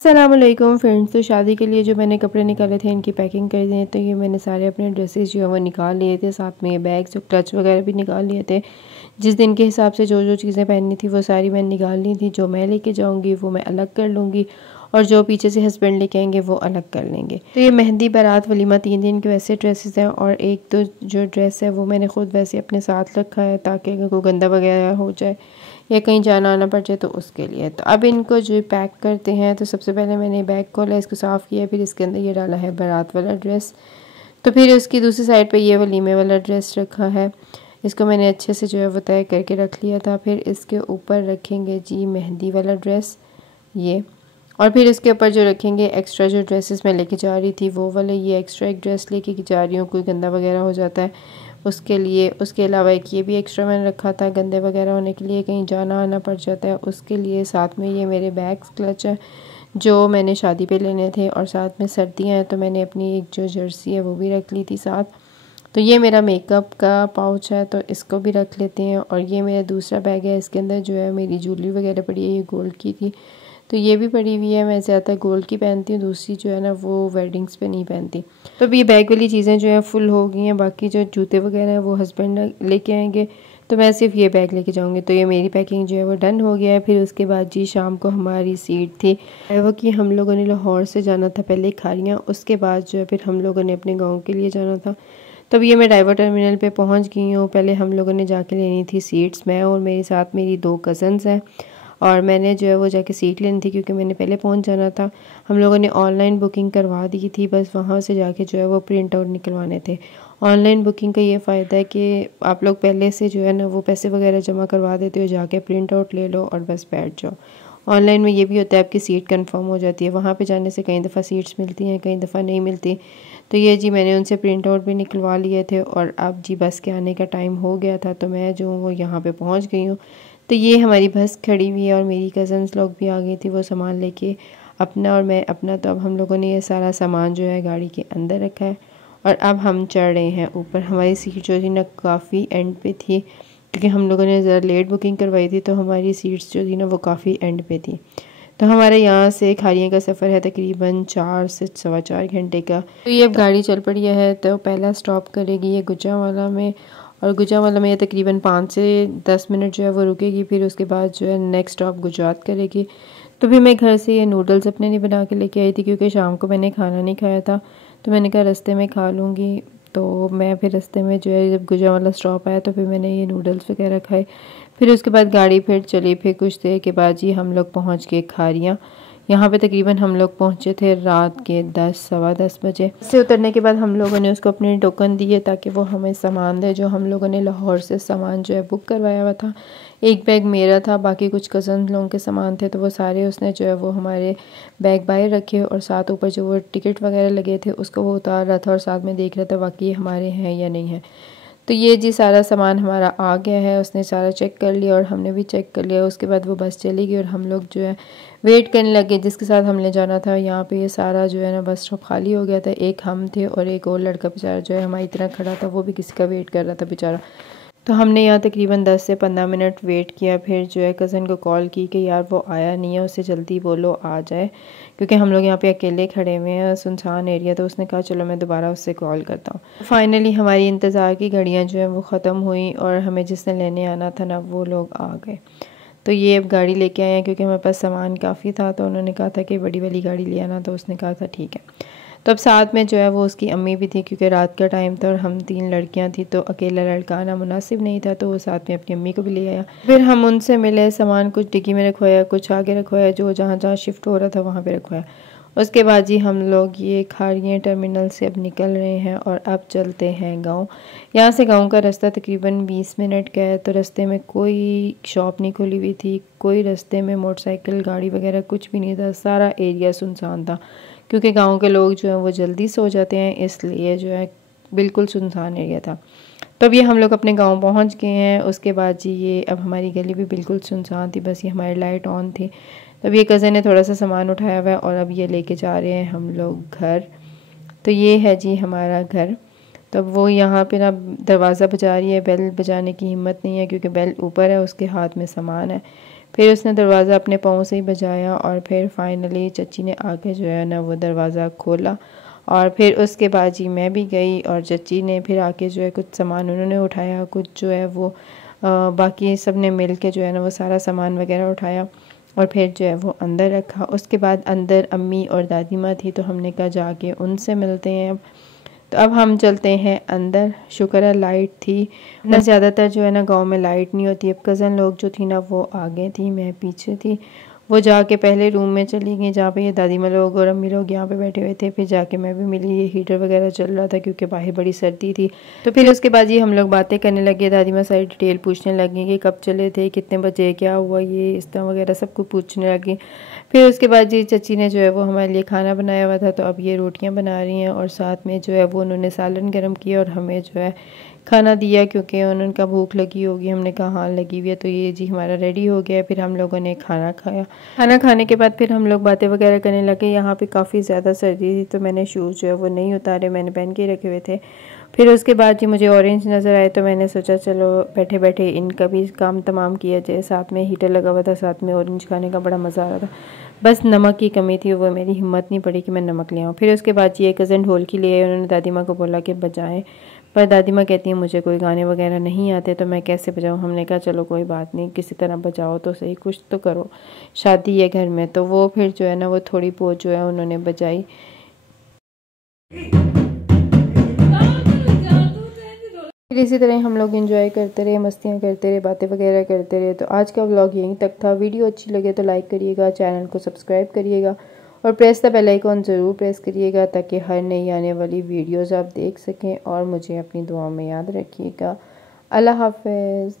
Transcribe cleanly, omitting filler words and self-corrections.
अस्सलामुअलैकुम फ्रेंड्स। तो शादी के लिए जो मैंने कपड़े निकाले थे इनकी पैकिंग कर दी है। तो ये मैंने सारे अपने ड्रेसेस जो है वो निकाल लिए थे, साथ में ये बैग्स और क्लच वगैरह भी निकाल लिए थे। जिस दिन के हिसाब से जो जो चीज़ें पहननी थी वो सारी मैंने निकाल ली थी। जो मैं लेके जाऊँगी वो मैं अलग कर लूँगी और जो पीछे से हस्बैंड लेके आएंगे वो अलग कर लेंगे। तो ये मेहंदी, बारात, वलीमा 3 दिन के वैसे ड्रेसेस हैं और एक तो जो ड्रेस है वो मैंने खुद वैसे अपने साथ रखा है ताकि अगर कोई गंदा वगैरह हो जाए या कहीं जाना आना पड़ जाए तो उसके लिए। तो अब इनको जो पैक करते हैं, तो सबसे पहले मैंने बैग खोला, इसको साफ़ किया, फिर इसके अंदर ये डाला है बारात वाला ड्रेस। तो फिर उसकी दूसरी साइड पे ये वलीमे वाला ड्रेस रखा है, इसको मैंने अच्छे से जो है वो तय करके रख लिया था। फिर इसके ऊपर रखेंगे जी मेहंदी वाला ड्रेस ये, और फिर इसके ऊपर जो रखेंगे एक्स्ट्रा जो ड्रेसेस मैं लेके जा रही थी वो वाले। ये एक्स्ट्रा एक ड्रेस लेके जा रही हूँ, कोई गंदा वगैरह हो जाता है उसके लिए। उसके अलावा एक ये भी एक्स्ट्रा मैंने रखा था गंदे वगैरह होने के लिए, कहीं जाना आना पड़ जाता है उसके लिए। साथ में ये मेरे बैग्स, क्लच है जो मैंने शादी पे लेने थे, और साथ में सर्दियाँ हैं तो मैंने अपनी एक जो जर्सी है वो भी रख ली थी साथ। तो ये मेरा मेकअप का पाउच है तो इसको भी रख लेते हैं। और ये मेरा दूसरा बैग है, इसके अंदर जो है मेरी ज्वेलरी वगैरह पड़ी है, ये गोल्ड की थी तो ये भी पड़ी हुई है। मैं ज़्यादा गोल्ड की पहनती हूँ, दूसरी जो है ना वो वेडिंग्स पे नहीं पहनती। तो अब ये बैग वाली चीज़ें जो है फुल हो गई हैं, बाकी जो जूते वगैरह हैं वो हस्बैंड लेके आएंगे, तो मैं सिर्फ ये बैग लेके जाऊँगी। तो ये मेरी पैकिंग जो है वो डन हो गया है। फिर उसके बाद जी शाम को हमारी सीट थी वो कि हम लोगों ने लाहौर से जाना था पहले खारियाँ, उसके बाद जो है फिर हम लोगों ने अपने गाँव के लिए जाना था। तब ये मैं ड्राइवर टर्मिनल पे पहुंच गई हूँ। पहले हम लोगों ने जाके लेनी थी सीट्स, मैं और मेरे साथ मेरी 2 कज़न्स हैं, और मैंने जो है वो जाके सीट लेनी थी क्योंकि मैंने पहले पहुंच जाना था। हम लोगों ने ऑनलाइन बुकिंग करवा दी थी, बस वहाँ से जाके जो है वो प्रिंट आउट निकलवाने थे। ऑनलाइन बुकिंग का ये फ़ायदा है कि आप लोग पहले से जो है ना वो पैसे वगैरह जमा करवा देते हो, जाके प्रिंट आउट ले लो और बस बैठ जाओ। ऑनलाइन में ये भी होता है आपकी सीट कंफर्म हो जाती है, वहाँ पे जाने से कई दफ़ा सीट्स मिलती हैं, कई दफ़ा नहीं मिलती। तो ये जी मैंने उनसे प्रिंट आउट भी निकलवा लिए थे, और अब जी बस के आने का टाइम हो गया था तो मैं जो हूँ वो यहाँ पे पहुँच गई हूँ। तो ये हमारी बस खड़ी हुई है और मेरी कज़न्स लोग भी आ गई थी वो सामान लेके, अपना और मैं अपना। तो अब हम लोगों ने ये सारा सामान जो है गाड़ी के अंदर रखा है और अब हम चढ़ रहे हैं ऊपर। हमारी सीट जो थी ना काफ़ी एंड पे थी क्योंकि हम लोगों ने ज़रा लेट बुकिंग करवाई थी, तो हमारी सीट्स जो थी ना वो काफ़ी एंड पे थी। तो हमारे यहाँ से खारियाँ का सफ़र है तकरीबन 4 से सवा 4 घंटे का। तो ये अब गाड़ी चल पड़ी है। तो पहला स्टॉप करेगी ये गुजरांवाला में, और गुजरांवाला में ये तकरीबन 5 से 10 मिनट जो है वो रुकेगी। फिर उसके बाद जो है नेक्स्ट स्टॉप गुजरात करेगी। तो फिर मैं घर से ये नूडल्स अपने लिए बना के लेके आई थी क्योंकि शाम को मैंने खाना नहीं खाया था, तो मैंने कहा रास्ते में खा लूँगी। तो मैं फिर रास्ते में जो है जब गुजरांवाला स्टॉप आया तो फिर मैंने ये नूडल्स वगैरह खाए। फिर उसके बाद गाड़ी फिर चली। फिर कुछ देर के बाद जी हम लोग पहुँच गए खारियाँ। यहाँ पे तकरीबन हम लोग पहुँचे थे रात के 10 सवा 10 बजे। से उतरने के बाद हम लोगों ने उसको अपने टोकन दिए ताकि वो हमें सामान दे जो हम लोगों ने लाहौर से सामान जो है बुक करवाया हुआ था। एक बैग मेरा था, बाकी कुछ कज़न लोगों के सामान थे तो वो सारे उसने जो है वो हमारे बैग बाहर रखे, और साथ ऊपर जो वो टिकट वगैरह लगे थे उसको वो उतार रहा था और साथ में देख रहा था वाकई हमारे हैं या नहीं है। तो ये जी सारा सामान हमारा आ गया है, उसने सारा चेक कर लिया और हमने भी चेक कर लिया। उसके बाद वो बस चली गई और हम लोग जो है वेट करने लगे जिसके साथ हमने जाना था। यहाँ पे ये सारा जो है ना बस स्टॉप खाली हो गया था, एक हम थे और एक और लड़का बेचारा जो है हमारी तरह खड़ा था, वो भी किसी का वेट कर रहा था बेचारा। तो हमने यहाँ तकरीबन 10 से 15 मिनट वेट किया। फिर जो है कज़न को कॉल की कि यार वो आया नहीं है, उससे जल्दी बोलो आ जाए क्योंकि हम लोग यहाँ पे अकेले खड़े हुए हैं, सुनसान एरिया। तो उसने कहा चलो मैं दोबारा उससे कॉल करता हूँ। फाइनली हमारी इंतज़ार की घड़ियाँ जो है वो ख़त्म हुई और हमें जिसने लेने आना था ना वो लोग आ गए। तो ये अब गाड़ी लेके आए हैं क्योंकि हमारे पास सामान काफ़ी था, तो उन्होंने कहा था कि बड़ी वाली गाड़ी ले आना, तो उसने कहा था ठीक है। तो अब साथ में जो है वो उसकी अम्मी भी थी क्योंकि रात का टाइम था और हम 3 लड़कियां थी तो अकेला लड़का आना मुनासिब नहीं था, तो वो साथ में अपनी अम्मी को भी ले आया। फिर हम उनसे मिले, सामान कुछ डिग्गी में रखवाया, कुछ आगे रखवाया, जो जहाँ जहाँ शिफ्ट हो रहा था वहाँ पे रखवाया। उसके बाद जी हम लोग ये खारियाँ टर्मिनल से अब निकल रहे हैं और अब चलते हैं गांव। यहाँ से गांव का रास्ता तकरीबन 20 मिनट का है। तो रास्ते में कोई शॉप नहीं खुली हुई थी, कोई रास्ते में मोटरसाइकिल गाड़ी वगैरह कुछ भी नहीं था, सारा एरिया सुनसान था क्योंकि गांव के लोग जो हैं वो जल्दी सो जाते हैं, इसलिए जो है बिल्कुल सुनसान एरिया था। तो अब ये हम लोग अपने गांव पहुंच गए हैं। उसके बाद जी ये अब हमारी गली भी बिल्कुल सुनसान थी, बस ये हमारी लाइट ऑन थी। तब ये कज़न ने थोड़ा सा सामान उठाया हुआ है और अब ये लेके जा रहे हैं हम लोग घर। तो ये है जी हमारा घर। तब वो यहाँ पे ना दरवाज़ा बजा रही है, बेल बजाने की हिम्मत नहीं है क्योंकि बेल ऊपर है, उसके हाथ में सामान है। फिर उसने दरवाज़ा अपने पाँव से ही बजाया और फिर फाइनली चची ने आके जो है ना वो दरवाज़ा खोला। और फिर उसके बाद जी मैं भी गई और चची ने फिर आके जो है कुछ सामान उन्होंने उठाया, कुछ जो है वो बाकी सब ने मिल के जो है ना वो सारा सामान वगैरह उठाया और फिर जो है वो अंदर रखा। उसके बाद अंदर अम्मी और दादी माँ थी तो हमने कहा जाके उनसे मिलते हैं। तो अब हम चलते हैं अंदर। शुक्र है लाइट थी, ना ज़्यादातर जो है ना गांव में लाइट नहीं होती। अब कज़न लोग जो थी ना वो आगे थी, मैं पीछे थी। वो जाके पहले रूम में चली गई जहाँ पे ये दादी माँ लोग और अम्मी लोग यहाँ पे बैठे हुए थे। फिर जाके मैं भी मिली, ये हीटर वगैरह चल रहा था क्योंकि बाहर बड़ी सर्दी थी। तो फिर उसके बाद ये हम लोग बातें करने लगे, दादी माँ सारी डिटेल पूछने लगी कि कब चले थे, कितने बजे, क्या हुआ, ये इस तरह वगैरह सब कुछ पूछने लगी। फिर उसके बाद जी चची ने जो है वो हमारे लिए खाना बनाया हुआ था, तो अब ये रोटियां बना रही हैं और साथ में जो है वो उन्होंने सालन गरम किया और हमें जो है खाना दिया क्योंकि उनका भूख लगी होगी। हमने कहा हाँ लगी हुई है। तो ये जी हमारा रेडी हो गया। फिर हम लोगों ने खाना खाया। खाना खाने के बाद फिर हम लोग बातें वगैरह करने लगे। यहाँ पे काफ़ी ज़्यादा सर्दी थी तो मैंने शूज़ जो है वो नहीं उतारे, मैंने पहन के रखे हुए थे। फिर उसके बाद जी मुझे ऑरेंज नज़र आए तो मैंने सोचा चलो बैठे बैठे इनका भी काम तमाम किया जाए। साथ में हीटर लगा हुआ था, साथ में ऑरेंज खाने का बड़ा मज़ा आ रहा था। बस नमक की कमी थी, वो मेरी हिम्मत नहीं पड़ी कि मैं नमक ले आऊँ। फिर उसके बाद जी एक कज़न ढोलकी ले आए, उन्होंने दादी माँ को बोला कि बजाएं, पर दादी माँ कहती हैं मुझे कोई गाने वगैरह नहीं आते तो मैं कैसे बजाऊँ। हमने कहा चलो कोई बात नहीं, किसी तरह बजाओ तो सही, कुछ तो करो, शादी है घर में। तो वो फिर जो है ना वो थोड़ी बहुत जो है उन्होंने बजाई। फिर इसी तरह हम लोग एंजॉय करते रहे, मस्तियाँ करते रहे, बातें वगैरह करते रहे। तो आज का व्लॉग यहीं तक था। वीडियो अच्छी लगे तो लाइक करिएगा, चैनल को सब्सक्राइब करिएगा और प्रेस द बेल आइकॉन ज़रूर प्रेस करिएगा ताकि हर नई आने वाली वीडियोज़ आप देख सकें। और मुझे अपनी दुआओं में याद रखिएगा। अल्लाह हाफ़िज़।